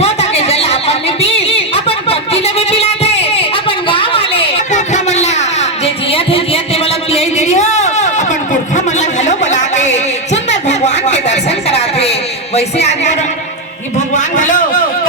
बैठो ताके जल अपन में पी अपन भक्ति ले भी पिला थे अपन गांव वाले पुरखा मल्ला जे जिया थे वाला पियाई दे हो अपन पुरखा मल्ला घलो बुला के सुंदर भगवान के दर्शन कराते। वैसे आज ये भगवान घलो